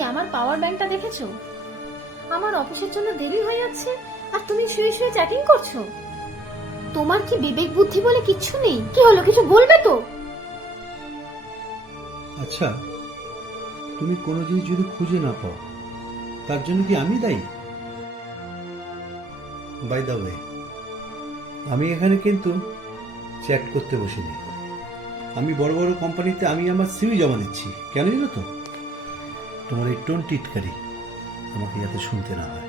এই আমার পাওয়ার ব্যাংকটা দেখেছো? আমার অফিসের জন্য দেরি হয়ে যাচ্ছে আর তুমি শুয়ে শুয়ে চ্যাটিং করছো। তোমার কি বিবেক বুদ্ধি বলে কিচ্ছু নেই? কি হলো, কিছু বলবে তো? আচ্ছা, তুমি কোনো জিনিস যদি খুঁজে না পাও তার জন্য কি আমি দায়ী? বাই দ্য ওয়ে, আমি এখানে কিন্তু চ্যাট করতে বসিনি। আমি বড় বড় কোম্পানিতে আমি আমার সিভি জমা দিচ্ছি। কেন জানো তো? তোমার এই টোন টিটকারি আমাকে যাতে শুনতে না হয়।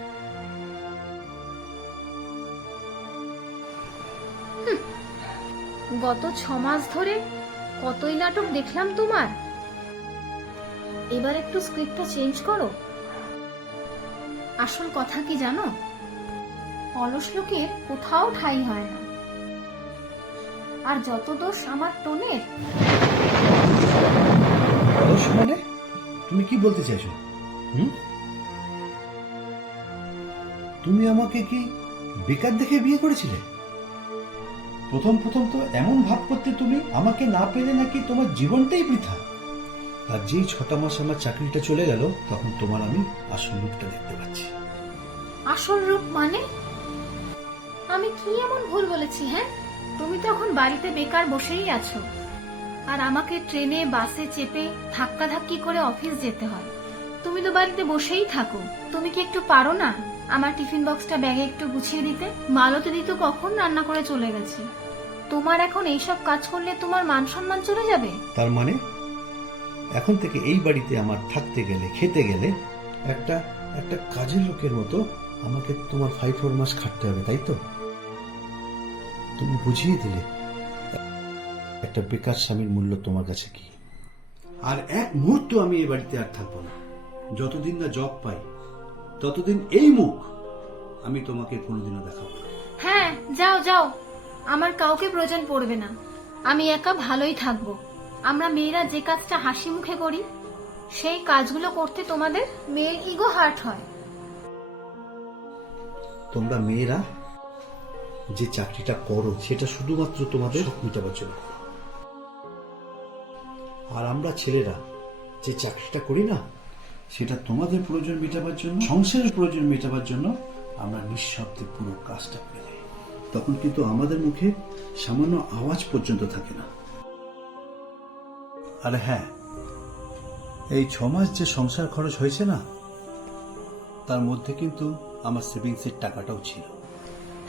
গত 6 মাস ধরে কতই নাটক দেখলাম তোমার। এবার একটু স্ক্রিপ্টটা চেঞ্জ করো। আসল কথা কি জানো, অলস লোকের কোথাও ঠাঁই হয় না। আর যত দোষ আমার টোনের। অলস মানে? তুমি কি বলতে চাইছো? তুমি আমাকে কি বেকার দেখে বিয়ে করেছিলে? প্রথম প্রথম তো এমন ভাব করতে তুমি আমাকে না পেলে নাকি তোমার জীবনটাই বৃথা। আর যেই 6টা মাস আমার চাকরিটা চলে গেল তখন তোমার আমি আসল রূপটা দেখতে পাচ্ছি। আসল রূপ মানে? আমি কি এমন ভুল বলেছি? হ্যাঁ, তুমি তো এখন বাড়িতে বেকার বসেই আছো আর আমাকে ট্রেনে বাসে চেপে ধাক্কাধাক্কি করে অফিস যেতে হয়। তুমি তো বাড়িতে বসেই থাকো। তুমি কি একটু পারো না আমার টিফিন বক্সটা ব্যাগে একটু গুছিয়ে দিতে? মালতী দি তো কখন রান্না করে চলে গেছে। তোমার এখন এইসব কাজ করলে তোমার মান সম্মান চলে যাবে। তার মানে এখন থেকে এই বাড়িতে আমার থাকতে গেলে খেতে গেলে একটা একটা কাজের লোকের মতো আমাকে তোমার 5-4 মাস খাটতে হবে, তাই তো? তুমি বুঝিয়ে দিলে একটা বেকার স্বামীর মূল্য তোমার কাছে কি। আর এক মুহূর্ত আমি এই বাড়িতে আর থাকবো না। যতদিন না জব পাই ততদিন এই মুখ আমি তোমাকে কোনোদিনও দেখাবো না। হ্যাঁ, যাও যাও, আমার কাউকে প্রয়োজন পড়বে না। আমি একা ভালোই থাকবো। আমরা মেয়েরা যে কাজটা হাসি মুখে করি সেই কাজগুলো করতে তোমাদের মেল ইগো হার্ট হয়। তোমরা মেয়েরা যে চাকরিটা করো সেটা শুধুমাত্র তোমাদের শখ মেটাবার জন্য করো। আর আমরা ছেলেরা যে চাকরিটা করি না সেটা তোমাদের প্রয়োজন মেটাবার জন্য, সংসারের প্রয়োজন মেটাবার জন্য আমরা নিঃশব্দে পুরো কাজটা করে যাই। তখন কিন্তু আমাদের মুখে সামান্য আওয়াজ পর্যন্ত থাকে না। আর হ্যাঁ, এই 6 মাস যে সংসার খরচ হয়েছে না তার মধ্যে কিন্তু আমার সেভিংসের টাকাটাও ছিল।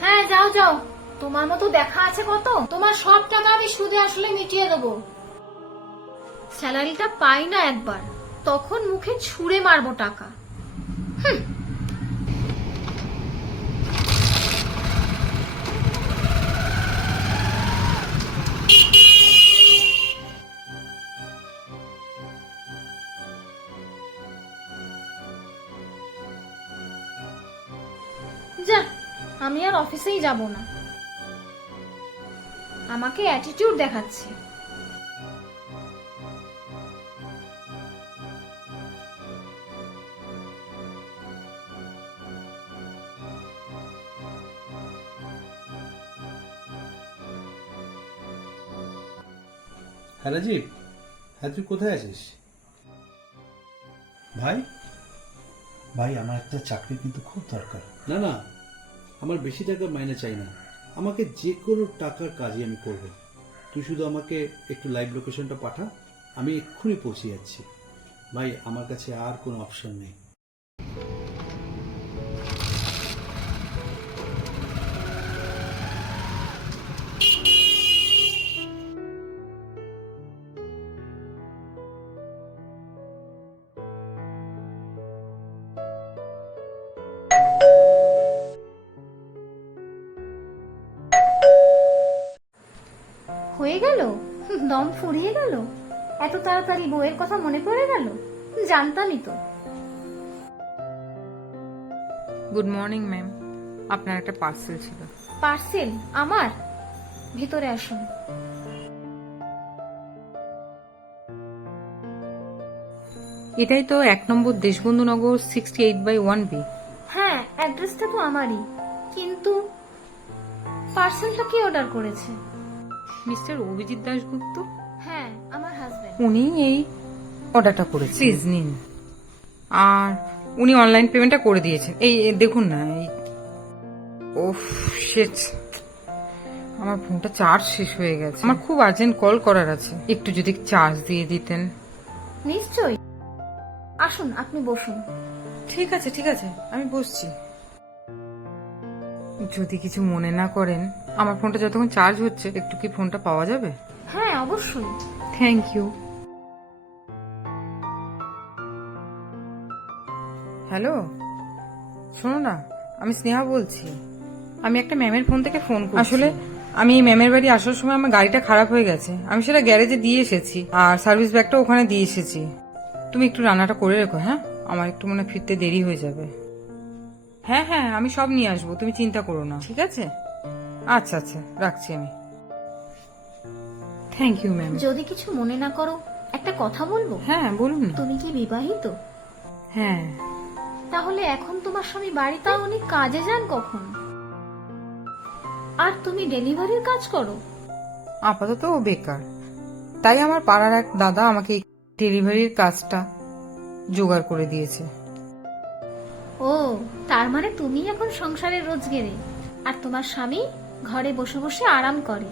হ্যাঁ, যাও যাও, তোমার মতো দেখা আছে কত। তোমার সব টাকা আমি সুদে আসলে মিটিয়ে দেবো। স্যালারিটা পাই না একবার, তখন মুখে ছুঁড়ে মারবো টাকা। যা, আমি আর অফিসেই যাব না। আমাকে অ্যাটিটিউড দেখাচ্ছে। হ্যাঁ রাজীব, হ্যাঁ তুই কোথায় আছিস? ভাই ভাই আমার একটা চাকরি কিন্তু খুব দরকার। না না, আমার বেশি টাকা মাইনে চাই না। আমাকে যে কোনো টাকার কাজই আমি করব। তুই শুধু আমাকে একটু লাইভ লোকেশনটা পাঠা, আমি এক্ষুনি পৌঁছে যাচ্ছি। ভাই আমার কাছে আর কোনো অপশন নেই। হয়ে গেল? দম ফুরিয়ে গেল? এত তাড়াতাড়ি বউয়ের কথা মনে পড়ে গেল? জানতামই তো। গুড মর্নিং ম্যাম, আপনার একটা পার্সেল ছিল। পার্সেল আমার? ভিতরে আসুন। এটাই তো 1 নম্বর দেশবন্ধু নগর 68/1B। হ্যাঁ, অ্যাড্রেসটা তো আমারই, কিন্তু পার্সেলটা কি অর্ডার করেছে? মিস্টার অভিজিৎ দাশগুপ্ত। হ্যাঁ, আমার হাজবেন্ড। উনি এই অর্ডারটা করেছেন। প্লিজ নিন, আর উনি অনলাইন পেমেন্টটা করে দিয়েছেন। এই দেখুন না, এই ওফ শিট, আমার ফোনটা চার্জ শেষ হয়ে গেছে। আমার খুব আর্জেন্ট কল করার আছে, একটু যদি চার্জ দিয়ে দিতেন। নিশ্চয়ই, আসুন আপনি বসুন। ঠিক আছে ঠিক আছে, আমি বসছি। যদি কিছু মনে না করেন, আমার ফোনটা যতক্ষণ চার্জ হচ্ছে একটু কি ফোনটা পাওয়া যাবে? হ্যাঁ অবশ্যই। Thank you. হ্যালো, শোনো না, আমি স্নেহা বলছি। আমি একটা ম্যামের ফোন থেকে ফোন করছি। আসলে আমি এই ম্যামের বাড়ি আসার সময় আমার গাড়িটা খারাপ হয়ে গেছে, আমি সেটা গ্যারেজে দিয়ে এসেছি, আর সার্ভিস ব্যাগটা ওখানে দিয়ে এসেছি। তুমি একটু রান্নাটা করে রেখো, হ্যাঁ? আমার একটু মনে হয় ফিরতে দেরি হয়ে যাবে। হ্যাঁ হ্যাঁ, আমি সব নিয়ে আসবো, তুমি চিন্তা করো না, ঠিক আছে? আচ্ছা আচ্ছা, রাখছি আমি। Thank you ma'am. যদি কিছু মনে না করো, একটা কথা বলবো। হ্যাঁ বলুন না। তুমি কি বিবাহিত? হ্যাঁ। তাহলে এখন তোমার স্বামী বাড়িতে, উনি কাজে যান কখন? আর তুমি ডেলিভারির কাজ করো? আপাতত ও বেকার, তাই আমার পাড়ার এক দাদা আমাকে ডেলিভারির কাজটা জোগাড় করে দিয়েছে। ও, তার মানে তুমি এখন সংসারের রোজগেরে, আর তোমার স্বামী ঘরে বসে বসে আরাম করে।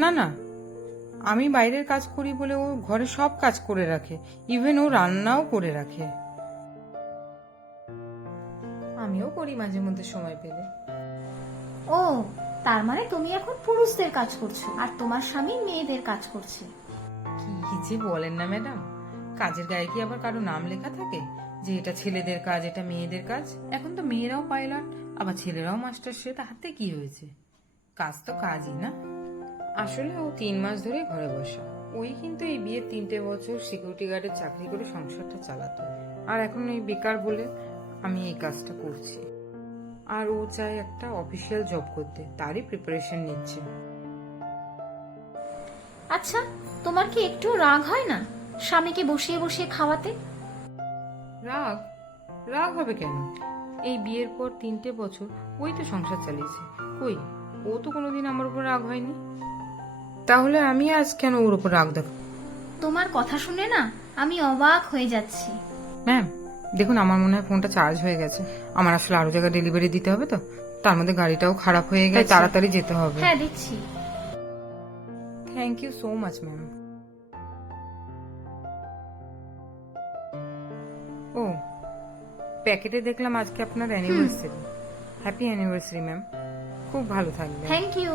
না না, আমি বাইরের কাজ করি বলে ও ঘরে সব কাজ করে রাখে, ইভেন ও রান্নাও করে রাখে। আমিও করি মাঝে মধ্যে সময় পেলে। ও, তার মানে তুমি এখন পুরুষদের কাজ করছো, আর তোমার স্বামী মেয়েদের কাজ করছে। কি যে বলেন না ম্যাডাম, কাজের গায়ে কি আবার কারো নাম লেখা থাকে যে এটা ছেলেদের কাজ, এটা মেয়েদের কাজ? এখন তো মেয়েরাও পাইলট, আবার ছেলেরাও মাস্টার, সে তাহাতে কি হয়েছে? কাজ তো কাজই না। আসলে ও 3 মাস ধরে ঘরে বসা। ওই কিন্তু এই বিয়ের 3টে বছর সিকিউরিটি গার্ডের চাকরি করে সংসারটা চালাতো, আর এখন এই বেকার বলে আমি এই কাজটা করছি। আর ও চায় একটা অফিসিয়াল জব করতে, তারই প্রিপারেশন নিচ্ছে। আচ্ছা, তোমার কি একটু রাগ হয় না স্বামীকে বসিয়ে বসিয়ে খাওয়াতে? রাগ? রাগ হবে কেন? এই বিয়ের পর 3টে বছর ওই তো সংসার চালিয়েছে, কই ও তো কোনোদিন আমার উপর রাগ হয়নি। তাহলে আমি আজ কেন ওর উপর রাগ দেখ? তোমার কথা শুনে না আমি অবাক হয়ে যাচ্ছি। ম্যাম দেখুন, আমার মনে হয় ফোনটা চার্জ হয়ে গেছে। আমার আসলে আরো জায়গায় ডেলিভারি দিতে হবে, তো তার মধ্যে গাড়িটাও খারাপ হয়ে গেছে, তাড়াতাড়ি যেতে হবে। হ্যাঁ দিচ্ছি। Thank you so much ma'am. ও, প্যাকেটে দেখলাম আজকে আপনার অ্যানিভার্সারি। হ্যাপি অ্যানিভার্সারি ম্যাম, খুব ভালো থাকবেন। Thank you.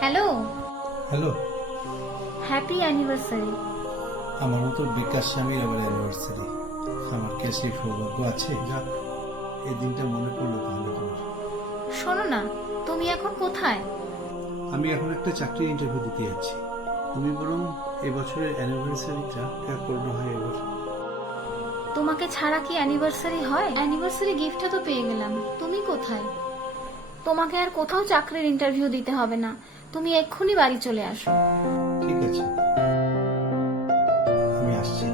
Hello. Hello. Happy anniversary. আমার মতো বেকার স্বামীর আবার অ্যানিভার্সারি, আমার কি সেই সৌভাগ্য আছে? যা, এই দিনটা মনে পড়লো তাহলে তোমার। শোনো না, তুমি এখন কোথায়? আমি এখন একটা চাকরির ইন্টারভিউ দিতে যাচ্ছি। তুমি বরং এবছরের অ্যানিভার্সারিটা করোনা হয় এবার। তোমাকে ছাড়া কি অ্যানিভার্সারি হয়? অ্যানিভার্সারি গিফটটা তো পেয়ে গেলাম, তুমি কোথায়? তোমাকে আর কোথাও চাকরির ইন্টারভিউ দিতে হবে না, তুমি এক্ষুনি বাড়ি চলে আসো। ঠিক আছে, আমি আসছি।